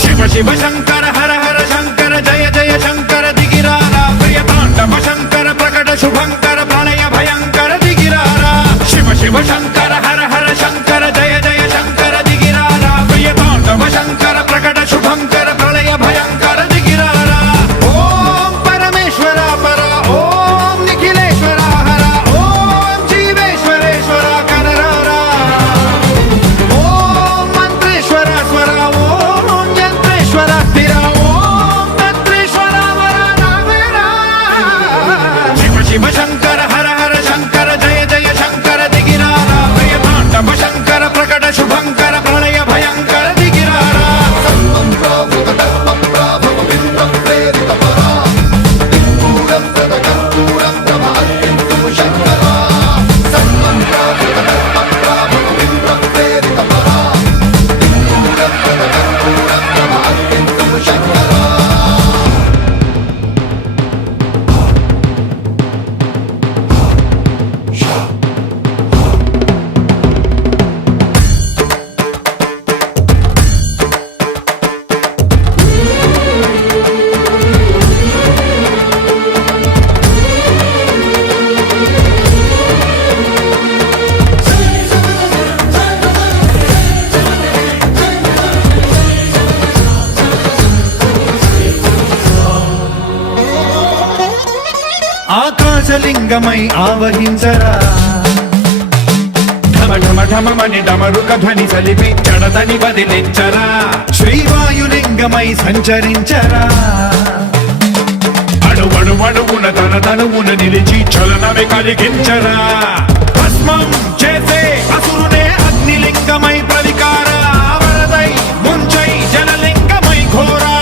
శివ శివ శంకర హర హర శంకర జయ జయ శంకర దిగిరారా ప్రియతాండవ శంకర ప్రకట శుభంకర ప్రళయ భయంకర దిగిరారా శివ శివ శంకర హర హర శంకర జయ జయ శంకర దిగిరారా ప్రియతాండవ శంకర ప్రకట శుభంకర ప్రళయ భయంకర దిగిరారా ఓం పరమేశ్వర పర ఓం నిఖిలేశ్వర హర ఓం జీవేశ్వరేశ్వర కనరారా ఓం మంత్రేశ్వర స్వర ఓం యంత్రేశ్వర స్థిర ఓం తంత్రేశ్వర వర నావేరా శివ శివ శంకర హర హర శంకర జయ జయ శంకర దిగిరారా ప్రియతాండవ శంకర ప్రకట శుభంకర ప్రళయ భయంకర దిగిరారా ఆకాశలింగమై ఆవహించరా ఢమ ఢమ ఢమమని డమరుక ధ్వని సలిపి జడదని బదిలించరా శ్రీవాయులింగమై సంచరించరా అణువణువున తన తనువున నిలిచి చలనమే కలిగించరా భస్మం చేసే అసురునే అగ్నిలింగమై ప్రవికార వరదై ముంచై జలలింగమై ఘోరా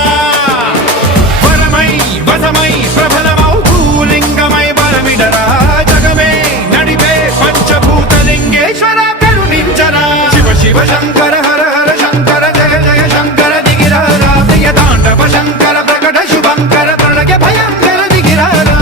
వరమై వసమై ప్రబలమౌ భూలింగమై బలమిడరా జగమే నడిపే పంచభూతలింగేశ్వర కరుణించరా శివ శివ శంకర హర హర శంకర జయ జయ శంకర దిగిరారా ప్రియతాండవ శంకర ప్రకట శుభంకర ప్రళయ భయంకర దిగిరారా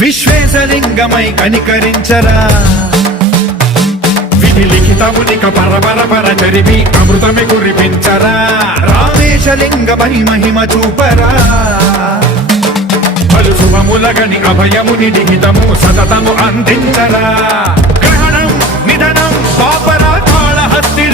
విశ్వేశలింగమై కనికరించరా విధి లిఖితమునిక పరపర పర చరివి అమృతమి కురిపించరా రామేశలింగమై మహిమ చూపరా పలు శుభములగని అభయముని లిఖితము సతతము అందించరా గ్రహణం నిధనం పాపరా కాళహస్తి